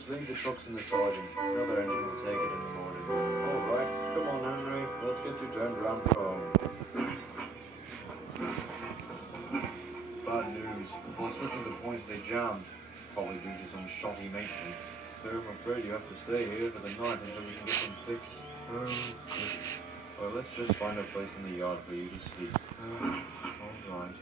just leave the trucks in the siding. Another engine will take it in the morning. Alright, come on Henry, let's get you turned around for home. Bad news. While switching the points they jammed, probably due to some shoddy maintenance. So I'm afraid you have to stay here for the night until we can get them fixed. Well, let's just find a place in the yard for you to sleep. Alright.